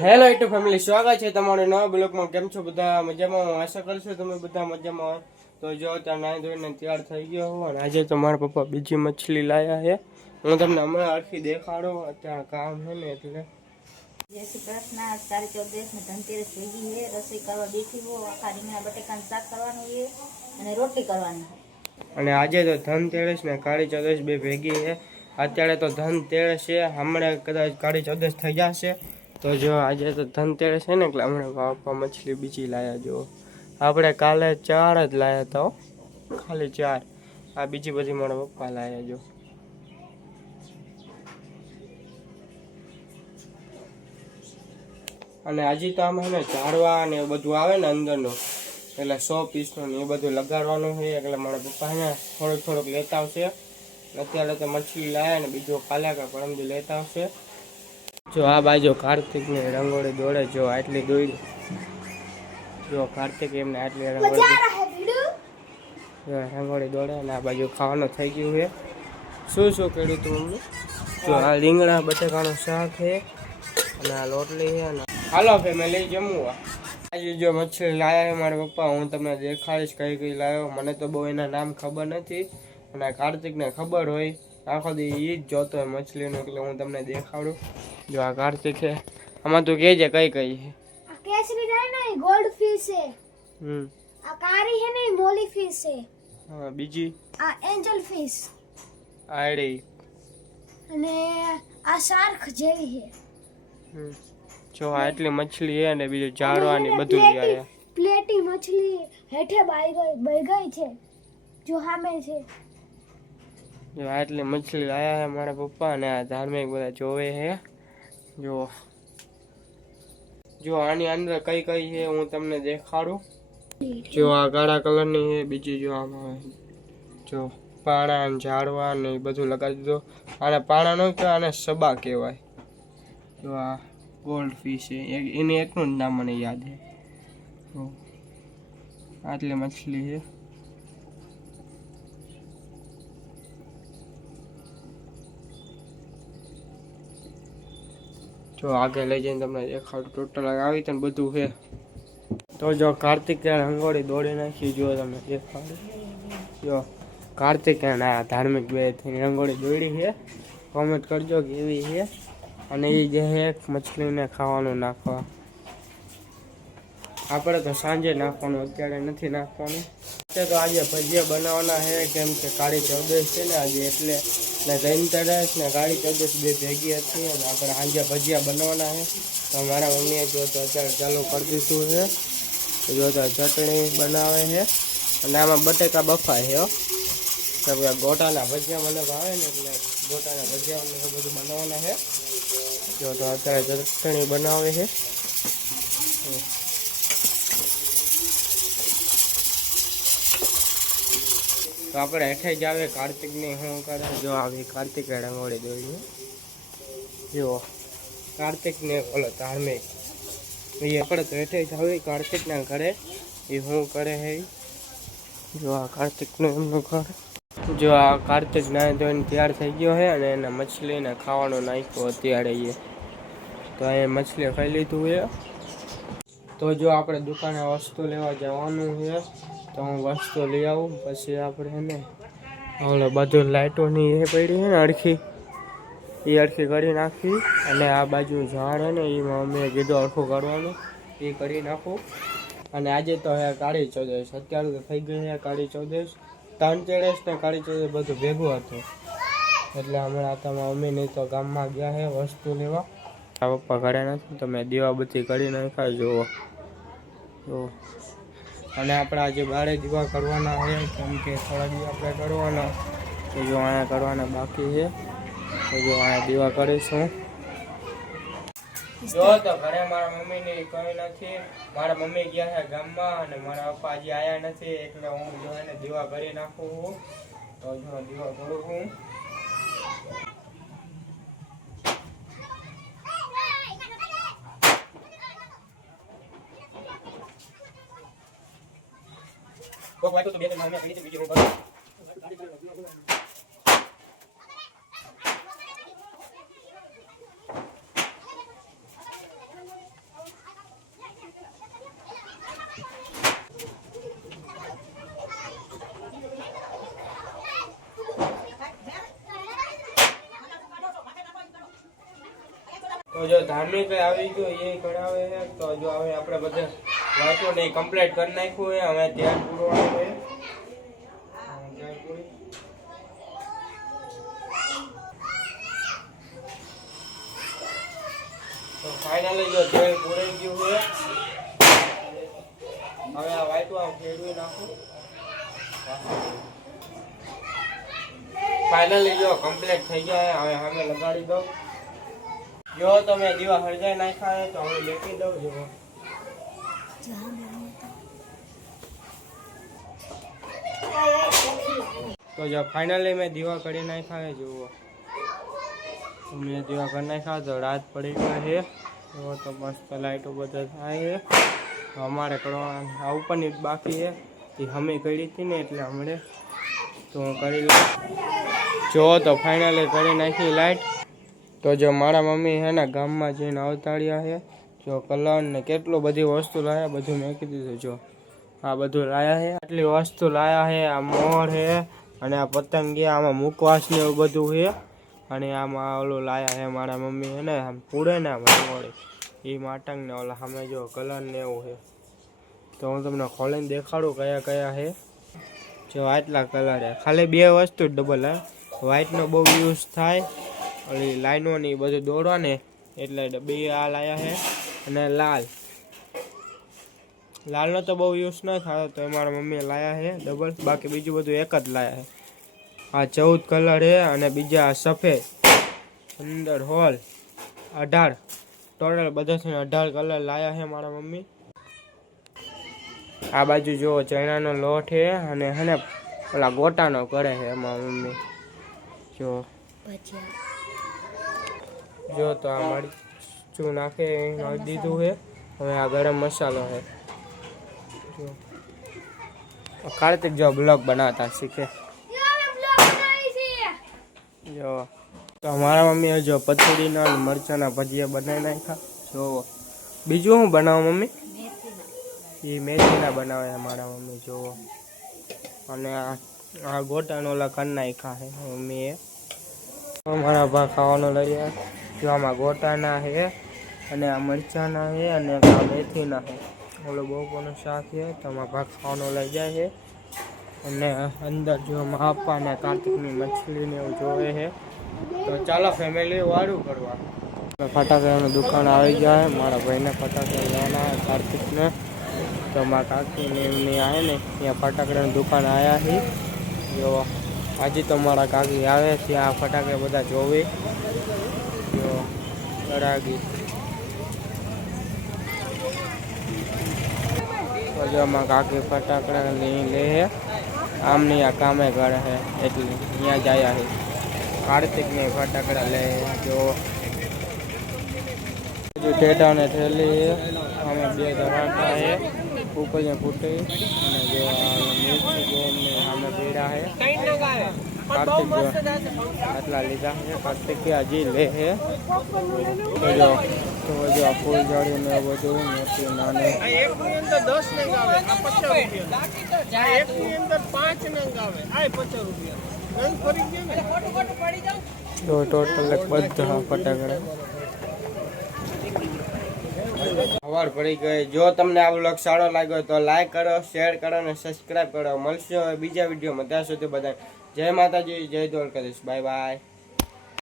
Hello YouTube family, સ્વાગત છે તમારું નવા બ્લોગમાં। કેમ છો બધા? મજામાં? હું આશા કરું છું તમે બધા મજામાં હોય। તો જો ત્યાં નાહી ધોઈને તૈયાર થઈ ગયો હું અને આજે તો મારા પપ્પા બીજી મછલી લાયા છે। હું તમને હમણાં આખી દેખાડું, અત્યારે કામ છે ને એટલે। જય શ્રી કૃષ્ણ। આજ તારીખ 14 ને ધનતેરસ વેગી છે। રસોઈ કરવા બેઠી હો। આખા રીંગણા બટેકાનું શાક કરવાનું છે અને રોટલી કરવાની છે। અને આજે તો ધનતેરસ ને કાળી ચૌદશ બે ભેગી છે। અત્યારે તો ધનતેરસ છે, હમણાં કદાચ કાળી ચૌદશ થઈ જશે। તો જો આજે તો ધનતેરસ છે ને એટલે હમણાં પપ્પા મછલી બીજી લાયા। જો આપણે કાલે 4 જ લાયા હતા, ખાલી 4। આ બીજી બધી મારા પપ્પા લાયા। જો અને હજી તો આમાં ને ઝાડવા ને બધું આવે ને અંદરનું, એટલે 100 પીસનું ને એ બધું લગાડવાનું છે। એટલે મારા પપ્પા ને થોડુંક લેતા આવશે। અત્યારે તો મછલી લાયા ને બીજો કાલે કે પરમદી લેતા આવશે। જો આ બાજુ કાર્તિક ને રંગોળી દોડે। જો આટલી દોડી, જો કાર્તિક એમને આટલી રંગોળી દોડે અને આ બાજુ ખાવાનું થઈ ગયું છે। શું કર્યું તું મમ્મી? જો આ રીંગણા બટેકાનું શાક છે અને આ રોટલી છે ને હાલો ફેમિલી જમવા। આજે જો મછલી લાયા છે મારા પપ્પા, હું તમને દેખાડીશ કઈ લાવ્યો। મને તો બહુ એના નામ ખબર નથી અને કાર્તિકને ખબર હોય, આખો દી એ જ જોતો હોય મછલીનું, એટલે હું તમને દેખાડું। જો આ કાર્તિક છે, આમાં તું કહેજે કઈ છે? આ કેસરી છે ને ગોલ્ડ ફિશ છે। આ કારી છે ને મોલી ફિશ છે। હા, બીજી આ એન્જલ ફિશ આડી અને આ શાર્ક જેવી છે। જો આ એટલી મછલી છે ને બીજું ઝાડવાની બધું લાયા। પ્લેટી મછલી હેઠે બાઈ ગઈ છે, જો સામે છે। જો આટલી મછલી લાયા છે મારા પપ્પા અને આ ધાર્મિક બધા જોવે છે। જો આની અંદર કઈ છે હું તમને દેખાડું। જો આ કાળા કલરની છે, બીજી જો આમાં જો પાણા ઝાડવા ને બધું લગાડી દીધું। આને પાણા નો કહેવાય, આને સબા કહેવાય। જો આ ગોલ્ડ ફિશ છે, એને એકનું જ નામ મને યાદ છે। આટલી મછલી છે। જો આગળ લઈ જઈને તમને દેખાડું, ટોટલ આવી રીતે બધું છે। તો જો કાર્તિક રંગોળી દોડી નાખી, જો તમને દેખાડું। જો કાર્તિક અને ધાર્મિક બે રંગોળી દોડી છે। કોમેન્ટ કરજો કેવી છે। અને એ જે એક મછલીને ખાવાનું નાખવા, આપણે તો સાંજે નાખવાનું, અત્યારે નથી નાખવાનું। તો આજે ભજીયા બનાવવાના છે, કેમ કે કાળી ચૌદશ છે ને આજે, એટલે ધનતેરસ ને કાળી ચૌદશ બે ભેગી હતી અને આપણે સાંજે ભજીયા બનાવવાના છે। તો મારા મમ્મીએ જો તો અત્યારે ચાલુ કરી દીધું છે। જો તો ચટણી બનાવે છે અને આમાં બટેકા બફાય છે। ગોટાના ભજીયા મને ભાવે ને, એટલે ગોટાના ભજીયા બધું બનાવવાના છે। જો તો અત્યારે ચટણી બનાવે છે। તો આપણે હેઠે જ આવે કાર્તિકની શું કરે। જો આવી કાર્તિક રંગોળી દોરી। જો કાર્તિકને ઓલો ધાર્મિક એ આપણે તો હેઠે જ આવે કાર્તિકના ઘરે, એ શું કરે છે। જો આ કાર્તિકનું એમનું ઘર। જો આ કાર્તિક નાહી ધોઈને તૈયાર થઈ ગયો છે અને એને મછલીને ખાવાનું નાખ્યું અત્યારે એ। તો અહીંયા મછલી ખાઈ લીધું છે। તો જો આપણે દુકાને વસ્તુ લેવા જવાનું છે, તો હું વસ્તુ લઈ આવું, પછી આપણે ને ઓલો બધું લાઇટોની એ પડી છે ને અડખી, એ અડખી કરી નાખી। અને આ બાજુ ઝાડ છે ને એમાં મેં કીધું અડખું કરવાનું, એ કરી નાખું। અને આજે તો હે કાળી ચૌદશ, અત્યારે તો થઈ ગઈ છે કાળી ચૌદશ। ધનતેરસ ને કાળી ચૌદશ બધું ભેગું હતું, એટલે હમણાં તમારા મમ્મીને તો ગામમાં ગયા છે વસ્તુ લેવા। આ પપ્પા ઘરે નથી, તો મેં દીવાબત્તી કરી નાખ્યા। જુઓ જો, અને આપણે આજે બારે દીવા કરવાના છે, કેમ કે થોડા દીવા આપણે કરવાના, તો જો અહીંયા કરવાના બાકી છે। તો જો અહીંયા દીવા કરીશું। જો તો ઘરે મારા મમ્મીને કઈ નથી, મારા મમ્મી ગયા છે ગામમાં અને મારા પપ્પા હજી આયા નથી, એટલે હું જો એને દીવા કરી નાખું। તો જો દીવા કરું છું। કોક વાગ્યું તો બે ત્રણ મહિના કરી બીજી હું કરું। તો જો ધાર્મિક આવી ગયો એ કરાવે છે. તો જો હવે આપણે બધે વાંચો ને કમ્પ્લીટ કરી નાખ્યું છે. હવે ધ્યાન પૂરો આવે તો ફાઇનલી જો તેલ પૂરાઈ ગયું છે. હવે આ વાંચો આમ ફેરવી નાખું. ફાઇનલી જો કમ્પ્લીટ થઈ ગયા. હવે સામે લગાડી દઉં. જો તમે દીવા હળગાઈ નાખ્યા તો હવે લેખી દઉં. જો તો જો ફાઇનલી મેં દીવા કરી નાખ્યા. જુઓ મેં દીવા કરી નાખ્યા. તો રાત પડી ગયા છે. જો તો મસ્ત લાઈટો બધા થાય છે. અમારે કરવાનું આ ઉપરની બાકી છે. એ અમે કરી હતી ને એટલે હમણાં તો હું કરી લઉં. જો તો ફાઇનલી કરી નાખી લાઈટ. તો જો મારા મમ્મી છે ને ગામમાં જઈને અવતાર્યા છે. જો કલર ને કેટલું બધી વસ્તુ લાયા બધું મેં કીધું. જો આ બધું લાયા છે. આટલી વસ્તુ લાયા છે. આ મોર છે અને આ પતંગિયા આમાં મુકવાસ ને એવું બધું છે. અને આમાં ઓલું લાયા છે મારા મમ્મી છે ને આમ પૂડે ને આમ રંગોળી એ માટંગ ને ઓલા સામે જો કલર ને એવું છે. તો હું તમને ખોલીને દેખાડું કયા કયા છે. જો આટલા કલર છે. ખાલી બે વસ્તુ ડબલ હે. વ્હાઈટનો બહુ યુઝ થાય ઓલી લાઈનો ને એ બધું દોડવા ને એટલે બે આ લાયા છે. અને લાલનો તો બહુ યુઝ ન થાય તો મારા મમ્મીએ લાયા છે ડબલ. બાકી બીજું બધું એક જ લાયા છે. આ 14 કલર છે અને બીજા સફેદ અંદર હોલ 18 ટોટલ બધાથી 18 કલર લાયા છે મારા મમ્મી. આ બાજુ જો ચણાનો લોટ છે અને હે ને ઓલા ગોટાનો કરે છે એમાં મમ્મી. જો તો આ મરચું નાખે દીધું છે. હવે આ ગરમ મસાલો છે. જો કાર્તિક જો બ્લોગ બનાવતા શીખે. જો તો મારા મમ્મીએ જો પથરીના મરચાના ભજીયા બનાવી નાખ્યા. જો બીજું શું બનાવો મમ્મી? એ મેથીના બનાવે છે મારા મમ્મી. જુઓ અને આ ગોટાનો ઓલા કરી નાખ્યા છે મમ્મીએ. મારા ભા ખાવાનો લઈ જાય. જો આમાં ગોટાના છે અને આ મરચાના છે અને આ મેથીના છે. ઓલો બપોરનું શાક છે તો આમાં ભા ખાવાનો લઈ જાય છે. અને અંદર જો માપા ને કાર્તિકની મછલી ને એવું જોવે છે. તો ચાલો ફેમિલી વાળું કરવા. ફટાકડાની દુકાન આવી જાય. મારા ભાઈને ફટાકડા લેવાના કાર્તિકને. તો મારા કાકીને એમની આવે ને ત્યાં ફટાકડાની દુકાન આવ્યા છે. જો આજે તો મારા કાકી આવે ત્યાં ફટાકડા બધા જોવે. જો કરાગી તો જો મારા કાકી ફટાકડા લઈ લે છે. આમની આ કામે કરે છે એટલે ત્યાં જ આવ્યા છે. કાર્તિકને ફટાકડા લે. જો ટેટાને થેલી છે. અમે બે ધરાટા છે ઉપર ફૂટી. અને જો મિર્ચી ગોમને સામે પીડા છે. કાર્તિક જો આટલા લીધા છે. કાર્તિક હજી લે છે. તો જો આ ફૂલ જાળી ને બધું મોટી નાની ટોટલ બધા ફટાકડા સવાર પડી ગઈ. જો તમને આ વ્લોગ સારો લાગ્યો તો લાઈક કરો, શેર કરો અને સબસ્ક્રાઈબ કરો. મળશે હવે બીજા વિડીયોમાં. ત્યાં સુધી બધા જય માતાજી, જય દ્વારકાધીશ. Bye bye.